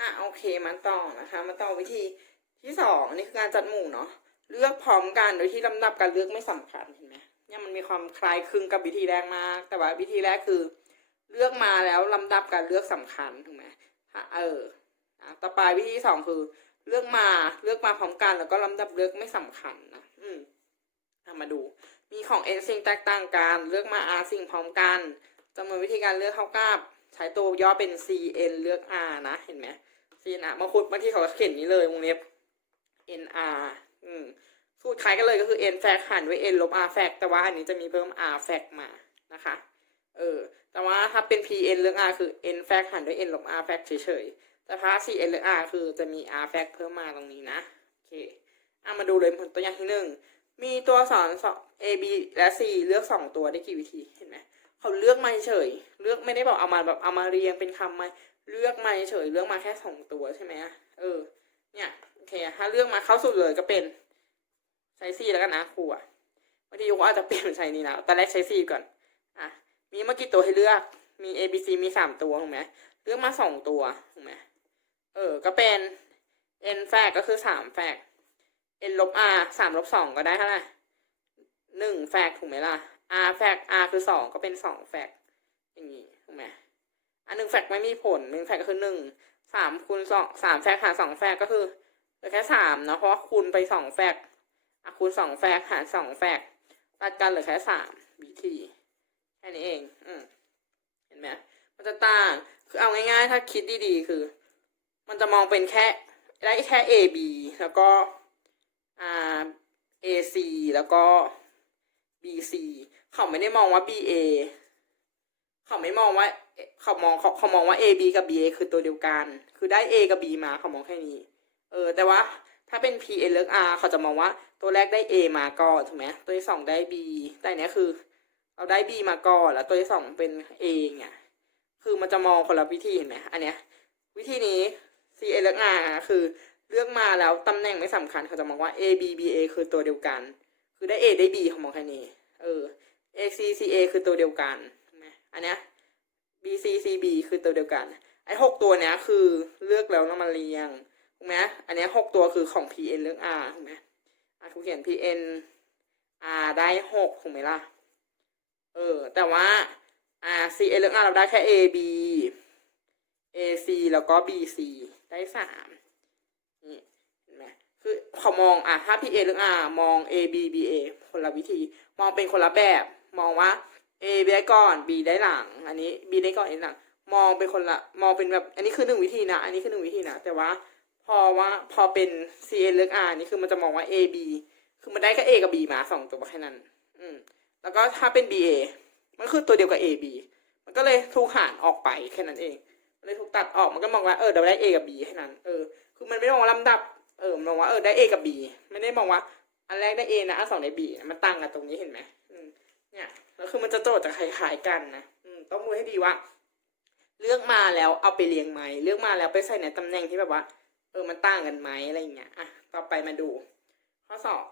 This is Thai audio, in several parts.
อะโอเคมาต่อนะคะ มาต่อวิธีที่สองนี่คือการจัดหมู่เนาะเลือกพร้อมกันโดยที่ลำดับการเลือกไม่สำคัญเห็นไหมเนี่ยมันมีความคล้ายคลึงกับวิธีแรกมาก แต่ว่าวิธีแรกคือ เลือกมาแล้วลำดับการเลือกสำคัญถูกไหมอะเอออะต่อไปวิธีสองคือ เลือกมาเลือกมาพร้อมกัน แล้วก็ลำดับเลือกไม่สำคัญนะอืมอะมาดู มีของ n สิ่งแตกต่างกันเลือกมา r สิ่งพร้อมกันจำนวนวิธีการเลือกเท่ากับ ใช้ตัวย่อเป็น cn เลือก r นะเห็นไหม cn r บางคนบางทีเขาก็เขียนนี้เลยวงเล็บ nr อืมสูตรคล้ายกันเลยก็คือ n fact หารด้วย n ลบ r fact แต่ว่าอันนี้จะมีเพิ่ม r fact มานะคะเออแต่ว่าถ้าเป็น pn เลือก r คือ n fact หารด้วย n ลบ r fact เฉยๆ แต่ถ้า cn เลือก r คือจะมี r fact เพิ่มมาตรงนี้นะโอเคอะมาดูเลยผลตัวอย่างที่หนึ่งมีตัวสอง A B และ C เลือกสองตัวได้กี่วิธีเห็นไหมเขาเลือกมาเฉยเลือกไม่ได้บอกเอามาแบบเอามาเรียงเป็นคำมา เลือกมาเฉยเลือกมาแค่สองตัวใช่ไหมเออ เนี่ยโอเคถ้าเลือกมาเข้าสุดเลยก็เป็นใช้ C แล้วกันนะครูอะบางทีครูอาจจะเปลี่ยนเป็นใช้นี้นะแต่แรกใช้ C ก่อนอะมีเมื่อกี่ตัวให้เลือกมี A B C มีสามตัวถูกไหมเลือกมาสองตัวถูกไหมเออ ก็เป็น n แฟกก็คือสามแฟก n ลบ r สามลบสองก็ได้เท่าไหร่หนึ่งแฟกถูกไหมล่ะ r แฟก r คือสองก็เป็นสองแฟกอย่างนี้ถูกไหม อันหนึ่งแฟกไม่มีผลหนึ่งแฟกก็คือหนึ่งสามคูณสองสามแฟกหารสองแฟกก็คือเหลือแค่สามเนาะเพราะว่าคูณไปสองแฟกอะคูณสองแฟกหารสองแฟกตัดกันเหลือแค่สามวิธีแค่นี้เอง อืมเห็นไหมมันจะต่างคือเอาง่ายๆ ถ้าคิดดีๆ คือ มันจะมองเป็นแค่ได้แค่ a b แล้วก็ R A C แล้วก็ B C เขาไม่ได้มองว่า B A เขาไม่มองว่า เขามองเขาเขามองว่า A B กับ B A คือตัวเดียวกัน คือได้ A กับ B มาเขามองแค่นี้ เออ แต่ว่าถ้าเป็น P A เลือก R เขาจะมองว่าตัวแรกได้ A มาก่อนถูกไหมตัวที่สองได้ B แต่เนี้ยคือ เราได้ B มาก่อนแล้วตัวที่สองเป็น A เนี่ยคือมันจะมองคนละวิธีเห็นไหมอันเนี้ย วิธีนี้ C A เลือก R คือเลือกมาแล้วตำแหน่งไม่สำคัญเขาจะมองว่า A B B A คือตัวเดียวกัน คือได้ A ได้ B เขามองแค่นี้ เออ A C C A คือตัวเดียวกันอันเนี้ย B C C B คือตัวเดียวกัน ไอ้หกตัวเนี้ยคือเลือกแล้วนำมาเรียงถูกไหมอันนี้หกตัวคือของ P N เลือก R ถูกไหมอะครูเขียน P N R ได้หกถูกไหมล่ะ เออ แต่ว่า R C N เลือก R เราได้แค่ A B A C แล้วก็ B C ได้สามนี่เห็นไหมคือเขามองอะถ้า P A หรือ R มอง A B B A คนละวิธี มองเป็นคนละแบบ มองว่า A ได้ก่อน B ได้หลัง อันนี้ B ได้ก่อน A หลัง มองเป็นคนละ มองเป็นแบบ อันนี้คือหนึ่งวิธีนะ อันนี้คือหนึ่งวิธีนะ แต่ว่าพอว่าพอเป็น C A หรือ R นี่คือมันจะมองว่า A B คือมันได้แค่ A กับ B มาสองตัวแค่นั้น อืม แล้วก็ถ้าเป็น B A มันคือตัวเดียวกับ A B มันก็เลยถูกหารออกไปแค่นั้นเอง มันเลยถูกตัดออก มันก็มองว่า เออเราได้ A กับ B แค่นั้น เออ คือมันไม่ได้มองว่าลำดับ เออ มองว่าเออได้ A กับ B ไม่ได้มองว่า อันแรกได้ A นะ อันสองได้ B มันต่างกันตรงนี้เห็นไหมอืมเนี่ย แล้วคือมันจะโจทย์จะคล้ายๆกันนะต้องดูให้ดีว่า เลือกมาแล้วเอาไปเรียงไหมเลือกมาแล้วไปใส่ในตำแหน่งที่แบบว่า เออมันต่างกันไหมอะไรอย่างเงี้ยอะต่อไปมาดู ข้อสอบ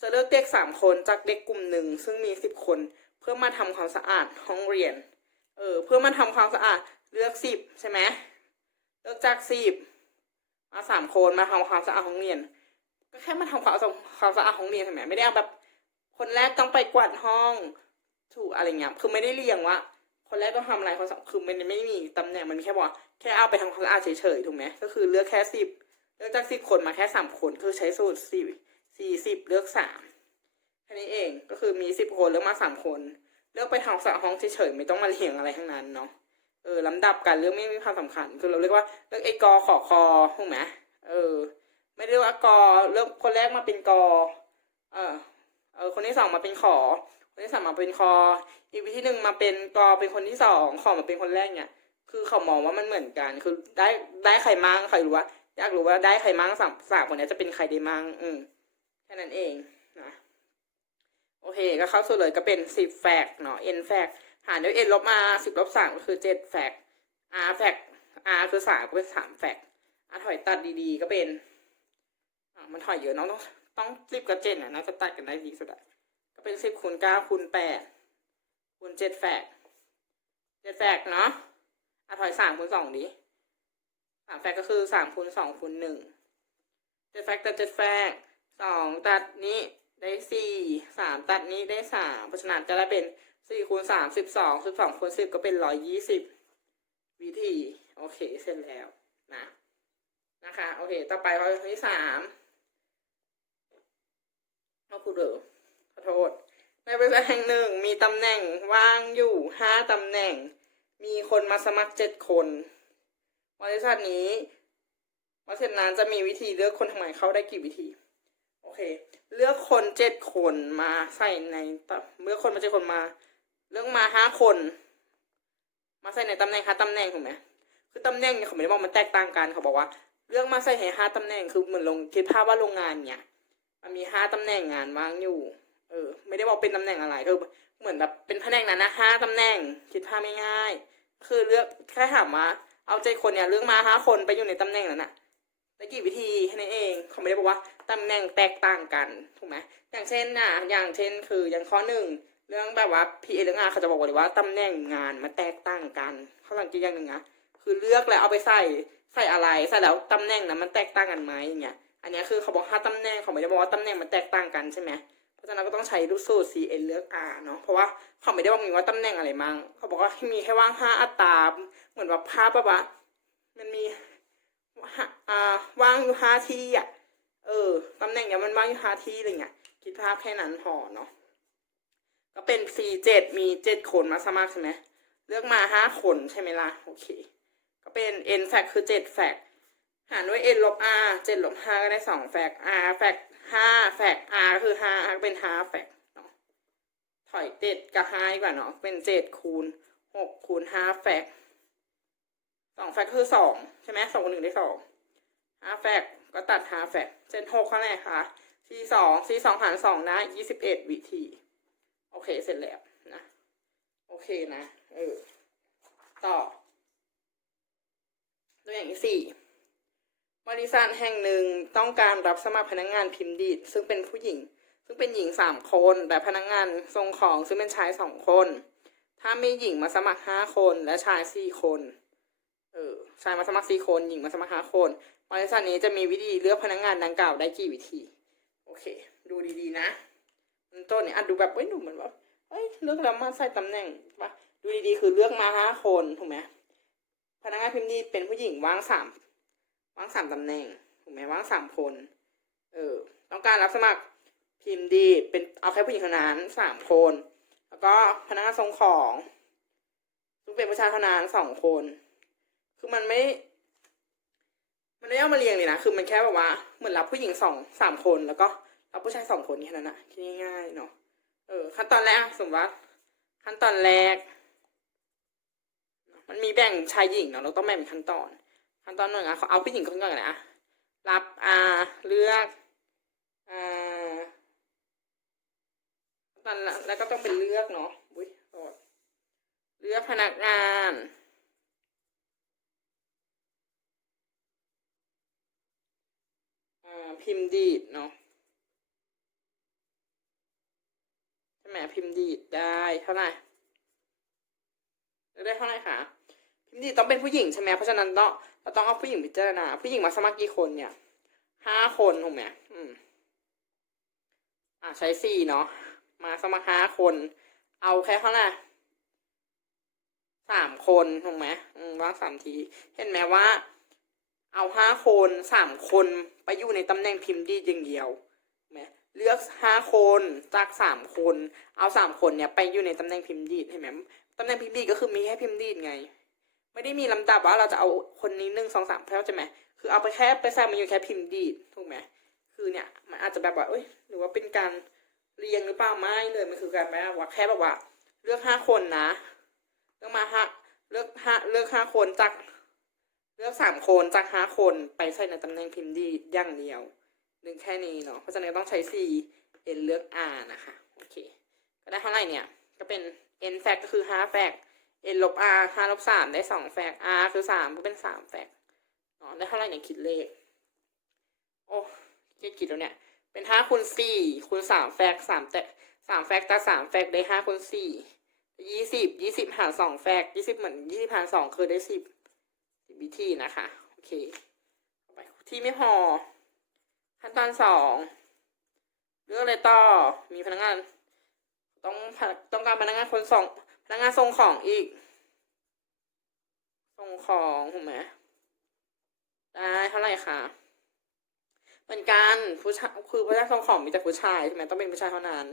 จะเลือกเด็กสามคนจากเด็กกลุ่มหนึ่งซึ่งมีสิบคน เพื่อมาทำความสะอาดห้องเรียน เออ เพื่อมาทำความสะอาดเลือกสิบใช่ไหมเลือกจากสิบมาสามคนมาทำความสะอาดห้องเรียน ก็แค่มาทำความสะความสะอาดห้องเรียนใช่ไหมไม่ได้เอาแบบ คนแรกต้องไปกวาดห้อง ถูกอะไรเงี้ยคือไม่ได้เรียงว่า คนแรกต้องทำอะไรคนสองคือมันไม่ได้มีตำแหน่งมันแค่บอกแค่เอาไปทำความสะอาดเฉยๆถูกไหมก็คือเลือกแค่สิบเลือกจากสิบคนมาแค่สามคนคือใช้สูตรสี่สี่สิบเลือกสามแค่นี้เองก็คือมีสิบคนเลือกมาสามคน เลือกไปทำสะห้องเฉยๆไม่ต้องมาเรียงอะไรทั้งนั้นเนาะเออลำดับการเลือกไม่มีความสำคัญ คือเราเรียกว่าเลือกไอ้กอขอคอถูกไหมเออ ไม่ได้ว่ากอเลือกคนแรกมาเป็นกอเออเออคนที่สองมาเป็นขอ คนที่สามมาเป็นคอ อีกวิธีหนึ่งมาเป็นกอเป็นคนที่สองขอมาเป็นคนแรกเนี่ย คือเขามองว่ามันเหมือนกัน คือได้ได้ใครมั่งใครรู้ว่า อยากรู้ว่าได้ใครมั่งสามสามคนนี้จะเป็นใครได้มั่งอืมแค่นั้นเองนะโอเคก็เข้าสู่เลยก็เป็นสิบแฟกเนาะ n แฟกหารด้วย n ลบมาสิบลบสามก็คือเจ็ดแฟก r แฟก r คือสามก็เป็นสามแฟก r ถอยตัดดีๆก็เป็นอะมันถอยเยอะเน้องต้องต้องสิบกับเจ็ดน่ะน่าจะตัดกันได้ดีสุดอะ ก็เป็นสิบคูณเก้าคูณแปดคูณเจ็ดแฟกเจ็ดแฟกเนาะ r ถอยสามคูณสองดิสามแฟกก็คือสามคูณสองคูณหนึ่งเจ็ดแฟกตัดเจ็ดแฟกสองตัดนี้ได้สี่สามตัดนี้ได้สามเพราะฉะนั้นจะได้เป็นสี่คูณสามสิบสองสิบสองคูณสิบก็เป็นร้อยยี่สิบวิธีโอเคเสร็จแล้วนะนะคะ โอเค ต่อไปข้อที่สามข้อคูณเดอ อโทษ ในบริษัทแห่งหนึ่งมีตำแหน่งว่างอยู่ห้าตำแหน่ง มีคนมาสมัครเจ็ดคน บริษัทนี้บริษัทนั้นจะมีวิธีเลือกคนทำงานเข้าได้กี่วิธี โอเค เลือกคนเจ็ดคนมาใส่ในเลือกคนมาเจ็ดคนมา เลือกมาห้าคน มาใส่ในตำแหน่งห้าตำแหน่งถูกไหมคือตำแหน่งเนี่ยเขาไม่ได้บอกมันแตกต่างกันเขาบอกว่าเลือกมาใส่ให้ห้าตำแหน่งคือเหมือนลงคิดภาพว่าโรงงานเนี่ย มันมีห้าตำแหน่งงานว่างอยู่ เออ ไม่ได้บอกเป็นตำแหน่งอะไรคือเหมือนแบบเป็นแผนกนั้นนะห้าตำแหน่ง คิดภาพไม่ง่ายๆคือเลือกแค่ถามว่าเอาใจคนเนี่ยเลือกมาห้าคนไปอยู่ในตำแหน่งนั้นนะได้กี่วิธีแค่นั้นเองเขาไม่ได้บอกว่าตำแหน่งแตกต่างกันถูกไหมอย่างเช่นน่ะอย่างเช่น คืออย่างข้อหนึ่งเรื่องแบบว่า PA เรื่องงานเขาจะบอกเลยว่าตำแหน่งงานมันแตกต่างกันเขาสังเกตอย่างหนึ่งนะคือเลือกแล้วเอาไปใส่ใส่อะไรใส่แล้วตำแหน่งนั้นมันแตกต่างกันไหมอย่างเงี้ยอันนี้คือเขาบอกห้าตำแหน่งเขาไม่ได้บอกว่าตำแหน่งมันแตกต่างกันใช่ไหม ราะฉะนั้นก็ต้องใช้รูปสูตร CN เลือก R เนาะเพราะว่าเขาไม่ได้บอกมีว่าตำแหน่งอะไรมั่งเขาบอกว่ามีแค่ว่างห้าอัตราเหมือนว่าภาพแบบว่ามันมีอ่าว่างอยู่ห้าที่อะเออตำแหน่งเนี้ยมันว่างอยู่ห้าที่อะไรเงี้ยคิดภาพแค่นั้นพอเนาะก็เป็น C7 มีเจ็ดคนมาสมัครใช่ไหมเลือกมาห้าคนใช่ไหมล่ะโอเค ก็เป็น n fact คือเจ็ด fact หารด้วย n ลบ r เจ็ดลบห้าก็ได้สอง fact r fact ห้า fact r คือห้าเป็นห้า fact เนาะถอยเจ็ดกับห้าดีกว่าเนาะเป็นเจ็ดคูณหกคูณห้า fact สอง fact คือสองใช่ไหมสองคูณหนึ่งได้สองห้า fact ก็ตัดห้า fact เจ็ดหกเท่าไหร่คะ c สอง c สองหารสองได้ยี่สิบเอ็ดวิธี โอเคเสร็จแล้วนะ โอเคนะ เออ ต่อ ตัวอย่างที่สี่ บริษัทแห่งหนึ่งต้องการรับสมัครพนักงานพิมพ์ดีดซึ่งเป็นผู้หญิง ซึ่งเป็นหญิงสามคนแต่พนักงานส่งของซึ่งเป็นชายสองคน ถ้ามีหญิงมาสมัครห้าคนและชายสี่คนเออชายมาสมัครสี่คน หญิงมาสมัครห้าคนบริษัทนี้จะมีวิธีเลือกพนักงานดังกล่าวได้กี่วิธี โอเค ดูดีๆนะมันต้นเนี่ยอะดูแบบเอ้ยหนูเหมือนแบบเอ้ยเลือกแล้วมาใส่ตำแหน่งปะดูดีๆ คือเลือกมาห้าคนถูกไหมพนักงานพิมพ์ดีเป็นผู้หญิงว่างสาม ว่างสามตำแหน่งถูกไหมว่างสามคน เออ ต้องการรับสมัครพิมพ์ดีเป็นเอาแค่ผู้หญิงเท่านั้นสามคน แล้วก็พนักงานส่งของซึ่งเป็นผู้ชายเท่านั้นสองคน คือมันไม่ มันไม่เอามาเรียงเลยนะ คือมันแค่แบบว่าเหมือนรับผู้หญิงสองสามคนแล้วก็รับผู้ชายสองคนแค่นั้นนะคิดง่ายๆเนาะเออขั้นตอนแรกสมมติว่าขั้นตอนแรก มันมีแบ่งชายหญิงเนาะเราต้องแบ่งเป็นขั้นตอน ขั้นตอนหนึ่งอะเขาเอาผู้หญิงคนก่อนนะรับอ่าเลือกอ่าขั้นตอนแล้วก็ต้องเป็นเลือกเนาะอุ้ยโทษเลือกพนักงานพิมพ์ดีดเนาะใช่ไหมพิมพ์ดีดได้เท่าไหร่ได้เท่าไหร่คะ พิมพ์ดีต้องเป็นผู้หญิงใช่ไหมเพราะฉะนั้นต้องเราต้องเอาผู้หญิงพิจารณา ผู้หญิงมาสมัครกี่คนเนี่ยห้าคนถูกไหมอืมอ่าใช้สี่เนาะมาสมัครห้าคน เอาแค่เท่าไหร่สามคนถูกไหมอืมว่างสามที เห็นไหมว่า เอาห้าคนสามคนไปอยู่ในตำแหน่งพิมพ์ดีอย่างเดียวไหมเลือกห้าคนจากสามคน เอาสามคนเนี่ยไปอยู่ในตำแหน่งพิมพ์ดีเห็นไหมตำแหน่งพิมพ์ดีก็คือมีแค่พิมพ์ดีไง ไม่ได้มีลำดับว่าเราจะเอาคนนี้หนึ่งสองสามเข้าใจไหมคือเอาไปแค่ไปใส่มันอยู่แค่พิมพ์ดีดถูกไหมคือเนี่ยมันอาจจะแบบว่าเอ้ยหรือว่าเป็นการเรียงหรือเปล่าไม่เลยมันคือการแบบว่าแค่แบบว่า เลือกห้าคนนะเลือกมาห้าเลือกห้าเลือกห้าคนจากเลือกสามคนจากห้าคนไปใส่ในตำแหน่งพิมพ์ดีดอย่างเดียวหนึ่งแค่นี้เนาะเพราะฉะนั้นต้องใช้ C N เลือก R นะคะโอเคก็ได้เท่าไหร่เนี่ย ก็เป็น N fact ก็คือห้า fact n ลบ r ห้าลบสามได้สองแฟก r คือสามก็เป็นสามแฟกอ๋อได้เท่าไหร่เนี่ยคิดเลข โอ้คิดคิดแล้วเนี่ย เป็นห้าคูณสี่คูณสามแฟกสามแต่สามแฟกตัดสามแฟกได้ห้าคูณสี่ยี่สิบยี่สิบหารสองแฟกยี่สิบเหมือนยี่สิบหารสองคือได้สิบสิบวิธีนะคะ โอเคไปที่ไม่พอ ขั้นตอนสองเลือกอะไรต่อมีพนักงาน ต้องพนักต้องการพนักงานคนส่ง พนักงานส่งของอีก ส่งของถูกไหมได้เท่าไหร่คะเหมือนกันผู้ชายคือพนักงานส่งของมีแต่ผู้ชายใช่ไหมต้องเป็นผู้ชายเท่านั้น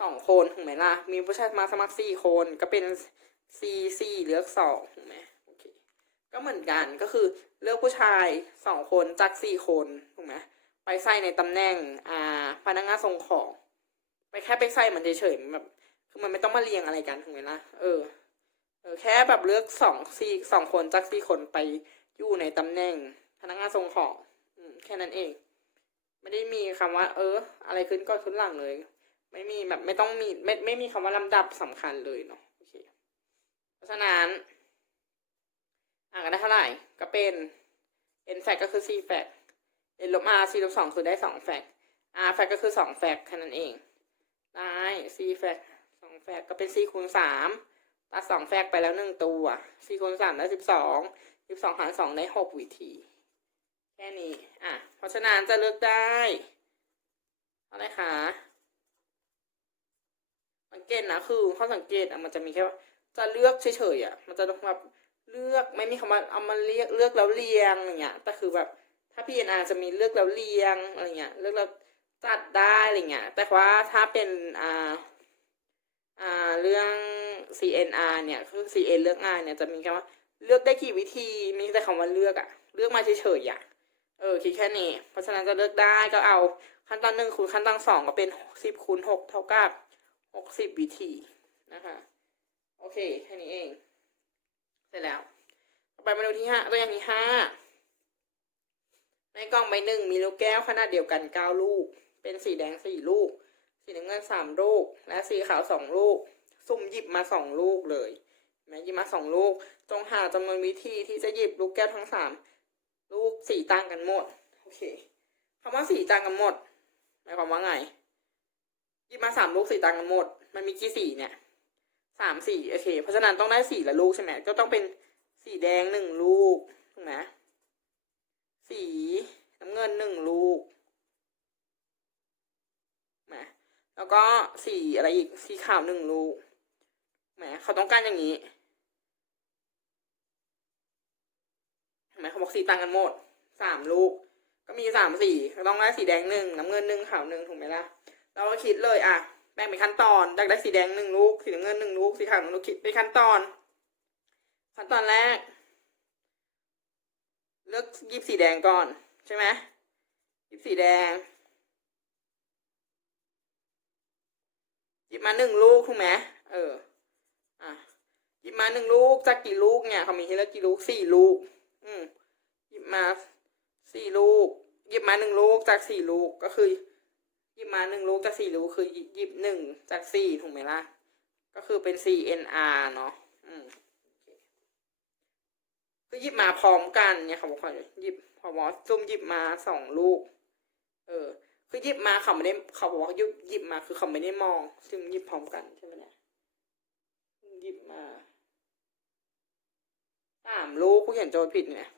สองคนถูกไหมล่ะ มีผู้ชายมาสมัครสี่คน ก็เป็นสี่สี่เลือกสองถูกไหมโอเคก็เหมือนกันก็คือเลือกผู้ชายสองคนจากสี่คนถูกไหมไปใส่ในตำแหน่งอ่าพนักงานส่งของ ไปแค่ไปใส่มันเฉยๆแบบ คือมันไม่ต้องมาเรียงอะไรกันถูกไหมล่ะเออเออ แค่แบบเลือกสองสี่สองคนจากสี่คนไปอยู่ในตำแหน่ง พนักงานส่งของอืมแค่นั้นเอง ไม่ได้มีคำว่า เออ อะไรขึ้นก่อนขึ้นหลังเลย ไม่มีแบบไม่ต้องมีไม่ไม่มีคำว่าลำดับสำคัญเลยเนาะโอเคเพราะฉะนั้นอ่านกันได้เท่าไหร่ ก็เป็น n แฟกก็คือ c แฟก n ลบ r c ลบสองคือได้สองแฟก r แฟกก็คือสองแฟกแค่นั้นเองได้ c แฟกสอง แฟกก็เป็น c คูณสามตัดสองแฟกไปแล้วหนึ่งตัว c คูณสามได้สิบสองสิบสองหารสองได้หกวิธี แค่นี้ อะ เพราะฉะนั้นจะเลือกได้เท่าไร่คะสังเกตนะคือข้อสังเกตอะมันจะมีแค่ว่าจะเลือกเฉยๆอะ มันจะต้องแบบเลือกไม่มีคำว่าเอามาเรียกเลือกแล้วเรียงอย่างเงี้ยแต่คือแบบถ้า PNR จะมีเลือกแล้วเรียงอะไรเงี้ยเลือกแล้วจัดได้อะไรเงี้ยแต่ว่าถ้าเป็นอ่า อ่าเรื่อง CNR เนี่ยคือ CN เลือก R เนี่ยจะมีคำว่าเลือกได้กี่วิธีมีแต่คำว่าเลือกอะเลือกมาเฉยๆอะเออคิดแค่นี้ เพราะฉะนั้นจะเลือกได้ก็เอาขั้นตอนหนึ่งคูณขั้นตอนสองก็เป็นสิบคูณหกเท่ากับหกสิบวิธีนะคะโอเคแค่นี้เอง เสร็จแล้วต่อไปมาดูที่ห้าตัวอย่างที่ห้าในกล่องใบหนึ่งมีลูกแก้วขนาดเดียวกันเก้าลูก เป็นสีแดงสี่ลูก สีน้ำเงินสามลูก และสีขาวสองลูก สุ่มหยิบมาสองลูกเลยแม้หยิบมาสองลูก จงหาจำนวนวิธีที่จะหยิบลูกแก้วทั้งสามลูกสีต่างกันหมด โอเคคำว่าสีต่างกันหมดหมายความว่าไง หยิบมาสามลูกสีต่างกันหมด มันมีกี่สีเนี่ยสามสีโอเค เพราะฉะนั้นต้องได้สีละลูกใช่ไหมก็ต้องเป็นสีแดงหนึ่งลูกถูกไหมสีน้ำเงินหนึ่งลูกแหม แล้วก็สีอะไรอีก สีขาวหนึ่งลูก แหม เขาต้องการอย่างนี้เห็นไหมเขาบอกสีต่างกันหมด สามลูก ก็มีสามสีก็ต้องได้สีแดงหนึ่งน้ำเงินหนึ่งขาวหนึ่งถูกไหมล่ะ เราก็คิดเลยอะ แบ่งเป็นขั้นตอนอยากได้สีแดงหนึ่งลูก สีน้ำเงินหนึ่งลูก สีขาวหนึ่งลูกคิดเป็นขั้นตอน ขั้นตอนแรก เลือกหยิบสีแดงก่อน ใช่ไหมหยิบสีแดง หยิบมาหนึ่งลูกถูกไหมเออ อะหยิบมาหนึ่งลูกจากกี่ลูกเนี่ยเขามีให้เลือกกี่ลูกสี่ลูก อืมหยิบมาสี่ลูก หยิบมาหนึ่งลูกจากสี่ลูกก็คือ หยิบมาหนึ่งลูกจากสี่ลูกคือหยิบหนึ่งจากสี่ถูกไหมล่ะ ก็คือเป็น CNR เนาะอืมคือหยิบมาพร้อมกันเนี่ยเขาบอกเขาหยิบพอมอซุ่มหยิบมาสองลูก เออ คือหยิบมาเขาไม่ได้เขาบอกว่าหยิบหยิบมาคือเขาไม่ได้มองซึ่งหยิบพร้อมกันใช่ไหมเนี่ยหยิบมาสามลูกผู้เขียนโจทย์ผิดเนี่ย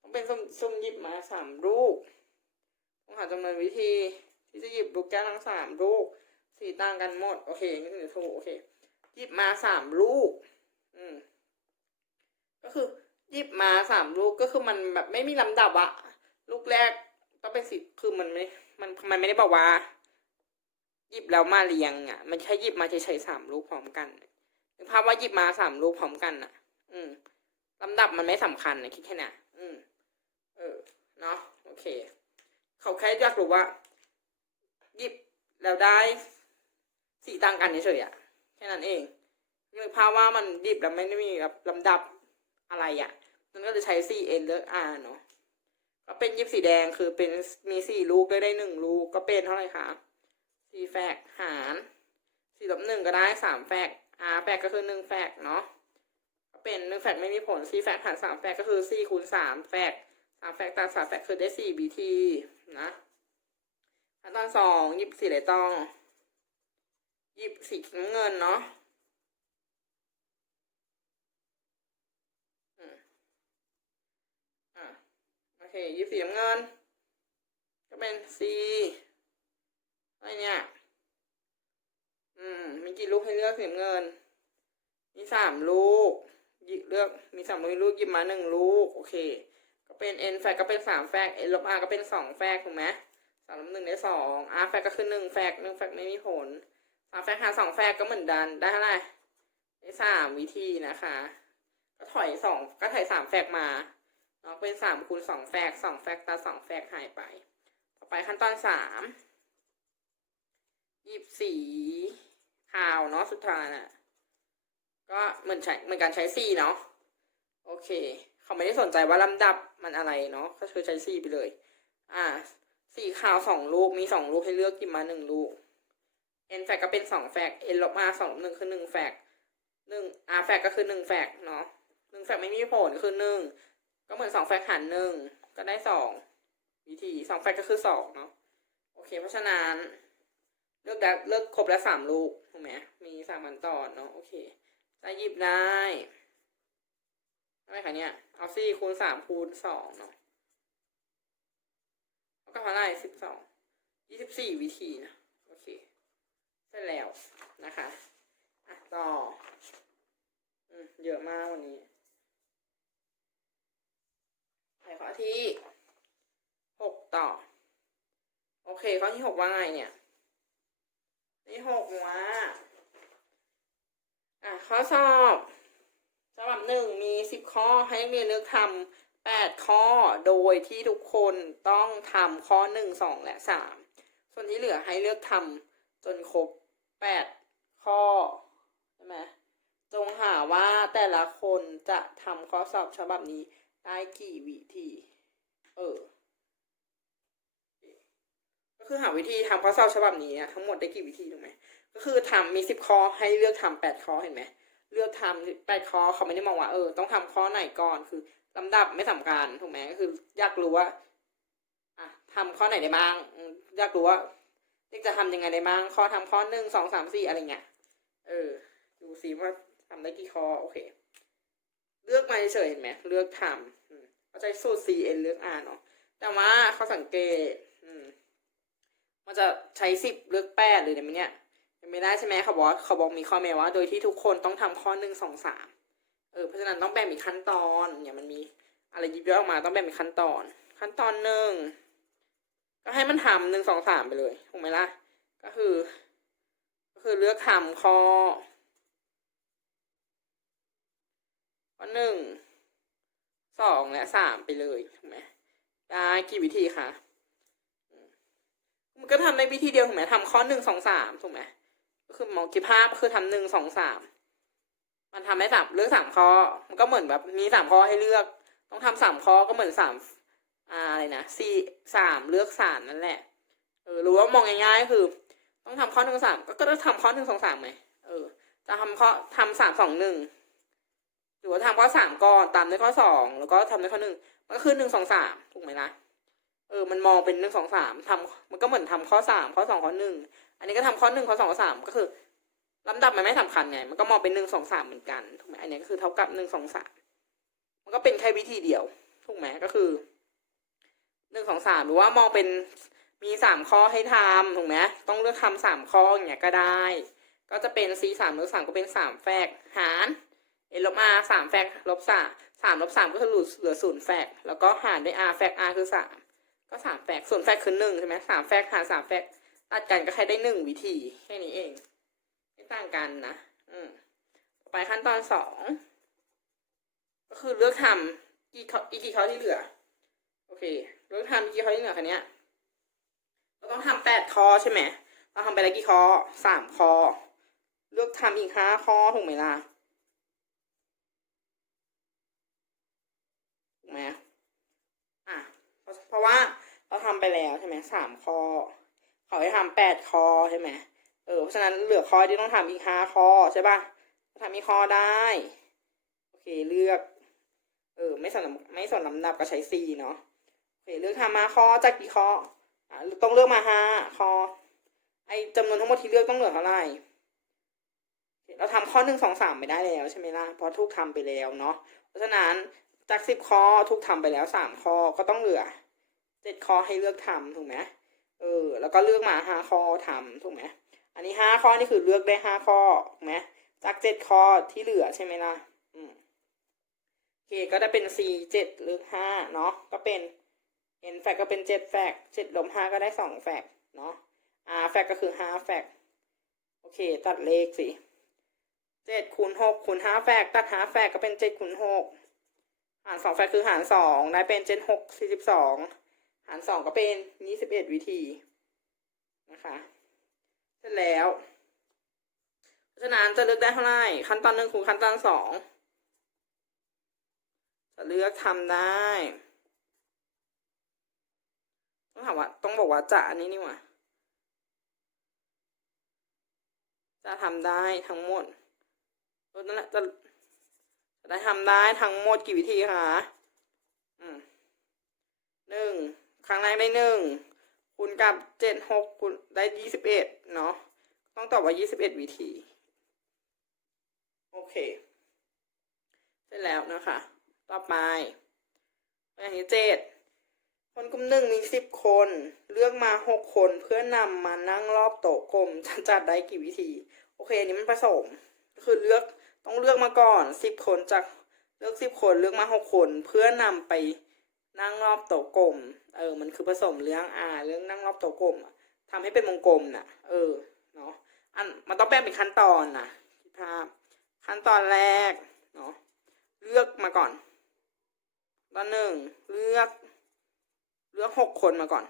ต้องเป็นซุ่มซุ่มหยิบมาสามลูกต้องหาจำนวนวิธีที่จะหยิบลูกแก้วทั้งสามลูกสีต่างกันหมด โอเคนี่คือถูกโอเคหยิบมาสามลูก อืม ก็คือหยิบมาสามลูกก็คือมันแบบไม่มีลำดับอะลูกแรกต้องเป็นสิคือมันไม่ มันมันไม่ได้บอกว่า หยิบแล้วมาเรียงอะมันแค่หยิบมาเฉยๆสามลูกพร้อมกันนึกภาพว่าหยิบมาสามลูกพร้อมกันอะอืมลำดับมันไม่สำคัญนะคิดแค่นี้อืม เออ เนาะโอเค เขาแค่อยากรู้ว่า หยิบแล้วได้สีต่างกันเฉยๆอะแค่นั้นเองนึกภาพว่ามันหยิบแล้วไม่ได้มีแบบลำดับอะไรอะมันก็จะใช้ C N เลือก R เนาะ ก็เป็นยิบสีแดงคือเป็นมีสี่ลูกได้ได้หนึ่งลูกก็เป็นเท่าไหร่คะสี่แฟกหารสี่ลบหนึ่งก็ได้สามแฟก R แฟกก็คือหนึ่งแฟกเนาะก็เป็นหนึ่งแฟกไม่มีผลสี่แฟกหารสามแฟกก็คือสี่คูณสามแฟกสามแฟกตัดสามแฟกคือได้สี่ BT นะขั้นตอนสองยิบสีอะไรต้อง หยิบสีน้ำเงินเนาะ เคยี่สีน้ำเงิน ก็เป็น C อะไรเนี่ย อืม มีกี่ลูกให้เลือกสีน้ำเงิน มีสามลูกยิเลือก มีสามลูกหยิบมาหนึ่งลูก โอเค ก็เป็น n แฟกก็เป็นสามแฟก n ลบ r ก็เป็นสองแฟกถูกไหมสามลบหนึ่งได้สอง r แฟกก็คือหนึ่งแฟกหนึ่งแฟกไม่มีผลสามแฟกหารสองแฟกก็เหมือนดัน ได้เท่าไหร่ได้สามวิธีนะคะ ก็ถอยสองก็ถอยสามแฟกมา นาะเป็นสามคูณสองแฟกสองแฟกตัดสองแฟกหายไป ต่อไปขั้นตอนสามหยิบสีขาวเนาะสุดท้ายน่ะ ก็เหมือนใช้เหมือนการใช้สีเนาะโอเค เขาไม่ได้สนใจว่าลำดับมันอะไรเนาะก็คือใช้สีไปเลย อ่า สีขาวสองลูกมีสองลูกให้เลือกกินมาหนึ่งลูก n แฟกก็เป็นสองแฟก n ลบ r สองลบหนึ่งคือหนึ่งแฟกหนึ่ง r แฟกก็คือหนึ่งแฟกเนาะหนึ่งแฟกไม่มีผลคือหนึ่ง ก็เหมือนสองแฟกหารหนึ่งก็ได้สองวิธีสองแฟกก็คือสองเนาะโอเค เพราะฉะนั้น เลือกได้เลือกครบแล้วสามลูกถูกไหมมีสามอันตอนเนาะโอเคจะหยิบได้อะไรคะเนี่ยเอาสี่คูณสามคูณสองเนาะก็เท่าไหร่สิบสองยี่สิบสี่วิธีนะโอเคเสร็จแล้วนะคะ อะต่อ อืมเยอะมากวันนี้ไป ข้อที่หกต่อ โอเค ข้อที่หกว่าไงเนี่ยนี่หกว่าอะข้อสอบฉบับหนึ่งมีสิบข้อให้นักเรียนเลือกทำแปดข้อโดยที่ทุกคนต้องทำข้อหนึ่งสองและสามส่วนที่เหลือให้เลือกทำจนครบแปดข้อใช่ไหมจงหาว่าแต่ละคนจะทำข้อสอบฉบับนี้ ได้กี่วิธี เออ ก็คือหาวิธีทำข้อสอบฉบับนี้อะทั้งหมดได้กี่วิธีถูกไหม ก็คือทำมีสิบข้อให้เลือกทำแปดข้อเห็นไหม เลือกทำแปดข้อเขาไม่ได้มองว่าเออต้องทำข้อไหนก่อนคือลำดับไม่สำคัญถูกไหมก็คือ อยากรู้ว่าอะทำข้อไหนได้บ้าง อยากรู้ว่าเด็กจะทำยังไงได้บ้าง ข้อทำข้อหนึ่งสองสามสี่อะไรเงี้ย เออ ดูซิว่าทำได้กี่ข้อ โอเค เลือกมาเฉยเห็นไหมเลือกทำอืมก็ใช้สูตร C N เลือก R เนาะแต่ว่าเขาสังเกตมันจะใช้สิบเลือกแปดเลยเนี่ยมันเนี่ยยังไม่ได้ใช่ไหมเขาบอกเขาบอกมีข้อแม้ว่า โดยที่ทุกคนต้องทำข้อหนึ่งสองสามเออเพราะฉะนั้นต้องแบ่งเป็นขั้นตอนเนี่ยมันมีอะไรยิบย่อยออกมาต้องแบ่งเป็นขั้นตอน ขั้นตอนหนึ่งก็ให้มันทำหนึ่งสองสามไปเลยถูกไหมล่ะ ก็คือ ก็คือเลือกทำข้อ ข้อหนึ่งสองและสามไปเลยถูกไหมได้กี่วิธีคะมันก็ทำในวิธีเดียวถูกไหมทำข้อหนึ่งสองสามถูกไหมก็คือมองคิดภาพคือทำหนึ่งสองสามมันทำได้สามเลือกสามข้อ มันก็เหมือนแบบมีสามข้อให้เลือก ต้องทำสามข้อก็เหมือนสามอะไรนะสี่สามเลือกสามนั่นแหละเออหรือว่ามองง่ายๆก็คือ ต้องทำข้อหนึ่งสามก็ก็ต้องทำข้อหนึ่งสองสามไหมเออ จะทำข้อทำสามสองหนึ่ง รือว่าทำข้อสามก่อนตามด้วยข้อสองแล้วก็ทำด้วยข้อหนึ่งมันก็คือหนึ่งสองสามถูกไหมล่ะเออมันมองเป็นหนึ่งสองสามทำมันก็เหมือนทำข้อสามข้อสองข้อหนึ่งอันนี้ก็ทำข้อหนึ่งข้อสองข้อสามก็คือลำดับมันไม่สำคัญไง มันก็มองเป็นหนึ่งสองสามเหมือนกันถูกไหมอันนี้ก็คือเท่ากับหนึ่งสองสามมันก็เป็นแค่วิธีเดียวถูกไหมก็คือหนึ่งสองสามหรือว่ามองเป็นมีสามข้อให้ทำถูกไหมต้องเลือกทำสามข้ออย่างเงี้ยก็ได้ ก็จะเป็น c สามลบสามก็เป็นสามแฟกหาร n ลบ r สามแฟกลบสามสามลบสามก็คือเหลือศูนย์แฟกแล้วก็หารด้วย r แฟก r คือสามก็สามแฟกส่วนแฟกคือหนึ่งใช่ไหมสามแฟกหารสามแฟกตัดกันก็แค่ได้หนึ่งวิธีแค่นี้เอง ไม่ต่างกันนะ อืมไปขั้นตอนสองก็คือเลือกทำกี่ข้ออีกกี่ข้อที่เหลือ โอเค เลือกทำอีกกี่ข้อที่เหลือคันนี้เราต้องทำแปดข้อใช่ไหมเราทำไปแล้วกี่ข้อสามข้อเลือกทำอีกห้าข้อถูกไหมล่ะถูก ไหมอะเพราะว่าเราทำไปแล้วใช่ไหมสามข้อเขาให้ทำแปดข้อใช่ไหมเออเพราะฉะนั้นเหลือข้อที่ต้องทำอีกห้าข้อใช่ป่ะทำอีกข้อได้ โอเคเลือก เออ ไม่สนลำไม่สนลำดับก็ใช้ C เนาะโอเคเลือกทำมาข้อจากกี่ข้ออะต้องเลือกมาห้าข้อไอจำนวนทั้งหมดที่เลือกต้องเหลือเท่าไหร่เคเราทำข้อหนึ่งสองสามไม่ได้แล้วใช่ไหมล่ะเพราะทุกทำไปแล้วเนาะเพราะฉะนั้น จากสิบข้อถูกทำไปแล้วสามข้อก็ต้องเหลือเจ็ดข้อให้เลือกทำถูกไหมเออ แล้วก็เลือกมาห้าข้อทำถูกไหมอันนี้ห้าข้อนี่คือเลือกได้ห้าข้อถูกไหมจากเจ็ดข้อที่เหลือใช่ไหมล่ะอืมโอเคก็ได้เป็น c เจ็ดเลือกห้าเนาะก็เป็น n แฟกก็เป็นเจ็ดแฟกเจ็ดลบห้าก็ได้สองแฟกเนาะ r แฟกก็คือห้าแฟกโอเค ตัดเลขสิเจ็ดคูณหกคูณห้าแฟกตัดห้าแฟกก็เป็นเจ็ดคูณหก หารสองแฟกคือหารสองได้เป็นเจ็ดหกสี่สิบสองหารสองก็เป็นยี่สิบเอ็ดวิธีนะคะเสร็จแล้วเพราะฉะนั้นจะเลือกได้เท่าไหร่ขั้นตอนหนึ่งคูณขั้นตอนสองจะเลือกทำได้ต้องถามว่าต้องบอกว่าจะอันนี้นี่หว่าจะทำได้ทั้งหมดนั่นแหละจะ จะได้ทำได้ทั้งหมดกี่วิธีคะหนึ่งครั้งแรกได้หนึ่งคูณกับเจ็ดหกคูณได้ยี่สิบเอ็ดเนาะต้องตอบว่ายี่สิบเอ็ดวิธี โอเค เสร็จแล้วนะคะ ต่อไปอย่างที่เจ็ดคนกลุ่มหนึ่งมีสิบคน เลือกมาหกคนเพื่อนำมานั่งรอบโต๊ะกลมจัดได้กี่วิธี โอเค อันนี้มันผสม คือเลือก ต้องเลือกมาก่อนสิบคนจากเลือกสิบคนเลือกมาหกคนเพื่อนำไปนั่งรอบโต๊ะกลม เออ มันคือผสมเรื่องอ่าเรื่องนั่งรอบโต๊ะกลมอะทำให้เป็นวงกลมน่ะ เออ เนาะ อันมันต้องแบ่งเป็นขั้นตอนนะคิดภาพ ขั้นตอนแรก เนาะ เลือกมาก่อน ตอนหนึ่งเลือก เลือกหกคนมาก่อน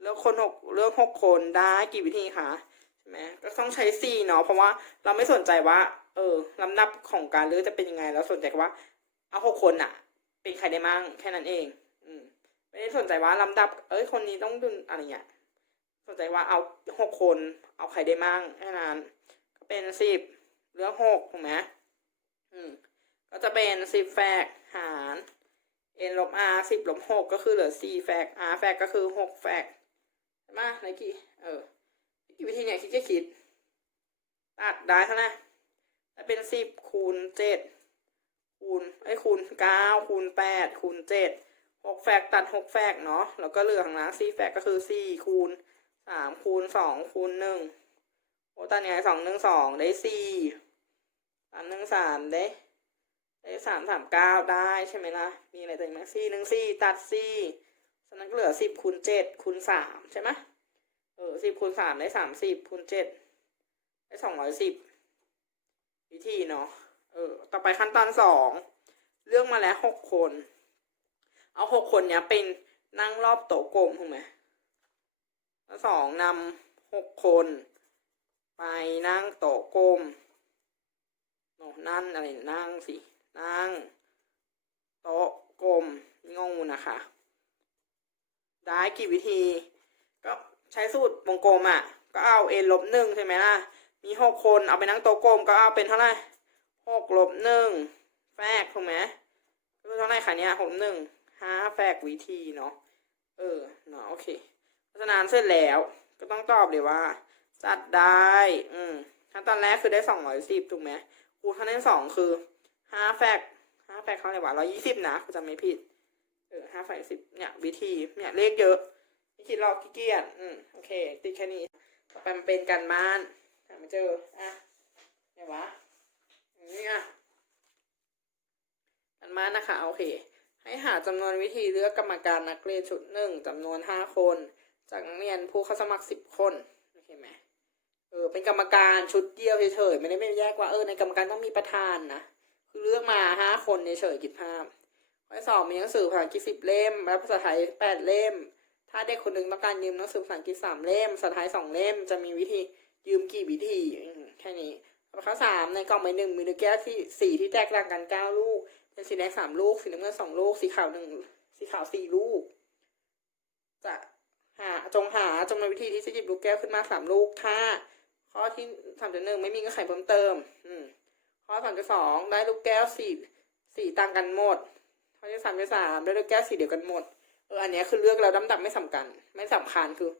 เลือกคนหกเลือกหกคนได้กี่วิธีคะ ไหมก็ต้องใช้สี่เนาะเพราะว่าเราไม่สนใจว่า เออลำดับของการเลือกจะเป็นยังไงเราสนใจว่า เอาหกคนอะเป็นใครได้มั่งแค่นั้นเอง อืมไม่ได้สนใจว่าลำดับ เอ้ยคนนี้ต้องดูอะไรเงี้ยสนใจว่าเอาหกคน เอาใครได้มั่งแค่นั้นก็เป็นสิบเลือกหกถูกไหมอืมก็จะเป็นสิบแฟกหาร n ลบ r สิบลบหกก็คือเหลือสี่แฟก r แฟกก็คือหกแฟกใช่ไหมไหนกี่เออ กี่วิธีเนี่ยคิดจะคิด ตัดได้เท่านะถ้าเป็นสิบคูณเจ็ดคูณไอ้คูณเก้าคูณแปดคูณเจ็ดหกแฟกตัดหกแฟกเนาะแล้วก็เหลือข้างล่างสี่แฟกก็คือสี่คูณสามคูณสองคูณหนึ่งโอ้ตัดยังไงสองหนึ่งสองได้สี่สามหนึ่งสามได้ได้สามสามเก้าได้ใช่ไหมล่ะ มีอะไรต่างไหมสี่หนึ่งสี่ตัดสี่ฉะนั้นก็เหลือสิบคูณเจ็ดคูณสามใช่ไหม เออสิบคูณสามได้สามสิบคูณเจ็ดได้สองร้อยสิบวิธีเนาะเออ ต่อไปขั้นตอนสองเลือกมาแล้วหกคน เอาหกคนเนี้ยเป็นนั่งรอบโต๊ะกลมถูกไหมแล้วสองนำหกคน ไปนั่งโต๊ะกลมโนนั่นอะไรนั่งสิ นั่ง โต๊ะกลมงงนะคะ ได้กี่วิธี ก็ ใช้สูตรวงกลมอะ่ะ ก็เอา n ลบหนึ่งใช่ไหมล่ะ มีหกคนเอาไปนั่งโต๊ะกลมก็เอาเป็นเท่าไหร่หกลบหนึ่งแฟกถูกไหมก็เท่าไหร่คะเนี่ยหกหนึ่งห้าแฟกวิธีเนาะ เออ เนาะโอเคเพราะฉะนั้นเสร็จแล้ว ก็ต้องตอบเลยว่า จัดได้ อืมขั้นตอนแรกคือได้สองร้อยสิบถูกไหมคูณคะแนนสองคือห้าแฟกห้าแฟกเท่าไหร่วะร้อยยี่สิบนะคุณจำไม่ผิด เออห้าแฟกสิบเนี่ยวิธีเนี่ยเลขเยอะ ไม่คิดหรอกขี้เกียจอืมโอเค ติดแค่นี้ ต่อไปมันเป็นการบ้านหาไม่เจอ อะไหนวะนี่อะการบ้านนะคะ โอเค ให้หาจำนวนวิธีเลือกกรรมการนักเรียนชุดหนึ่งจำนวนห้าคน จากนักเรียนผู้เข้าสมัครสิบคน โอเคไหมเออ เป็นกรรมการชุดเดียวเฉยๆ ไม่ได้ไม่แยกว่า เออ ในกรรมการต้องมีประธานนะ คือเลือกมาห้าคนเฉยๆคิดภาพข้อสอบมีหนังสือภาษาอังกฤษสิบเล่ม และภาษาไทยแปดเล่ม ถ้าเด็กคนหนึ่งต้องการยืมหนังสือภาษาอังกฤษสามเล่มภาษาไทยสองเล่ม จะมีวิธียืมกี่วิธีแค่นี้ข้อสามในกล่องใบหนึ่งมีลูกแก้วที่สี่ที่แตกต่างกันเก้าลูกเป็นสีแดงสามลูก สีน้ำเงินสองลูก สีขาวหนึ่งสีขาวสี่ลูก จะหาจงหาจำนวนวิธีที่จะหยิบลูกแก้วขึ้นมาสามลูก ถ้า ข้อที่สามจุดหนึ่งไม่มีเงื่อนไขเพิ่มเติม อืมข้อสามจุดสองได้ลูกแก้วสี่สีต่างกันหมดข้อที่สามจุดสามได้ลูกแก้วสีเดียวกันหมด เอออันเนี้ยคือเลือกแล้วลำดับไม่สำคัญ ไม่สำคัญคือ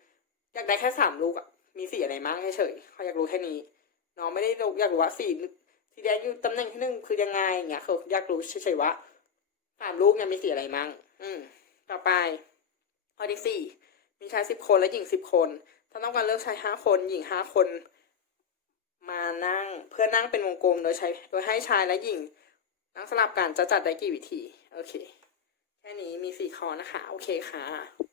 อยากได้แค่สามลูกอะมีสีอะไรมั่งเฉยเขาอยากรู้แค่นี้น้องไม่ได้รู้อยากรู้ว่าสีสีแดงอยู่ตำแหน่งที่หนึ่งคือยังไงอย่างเงี้ยเขาอยากรู้เฉยๆว่าสามลูกเนี่ยมีสีอะไรมั่งอืมต่อไปข้อที่สี่มีชายสิบคนและหญิงสิบคน ถ้าต้องการเลือกชายห้าคนหญิงห้าคน มานั่งเพื่อนั่งเป็นวงกลมโดยใช้โดยให้ชายและหญิงนั่งสลับกันจะจัดได้กี่วิธี โอเค แค่นี้มีสี่ข้อนะคะ โอเคค่ะ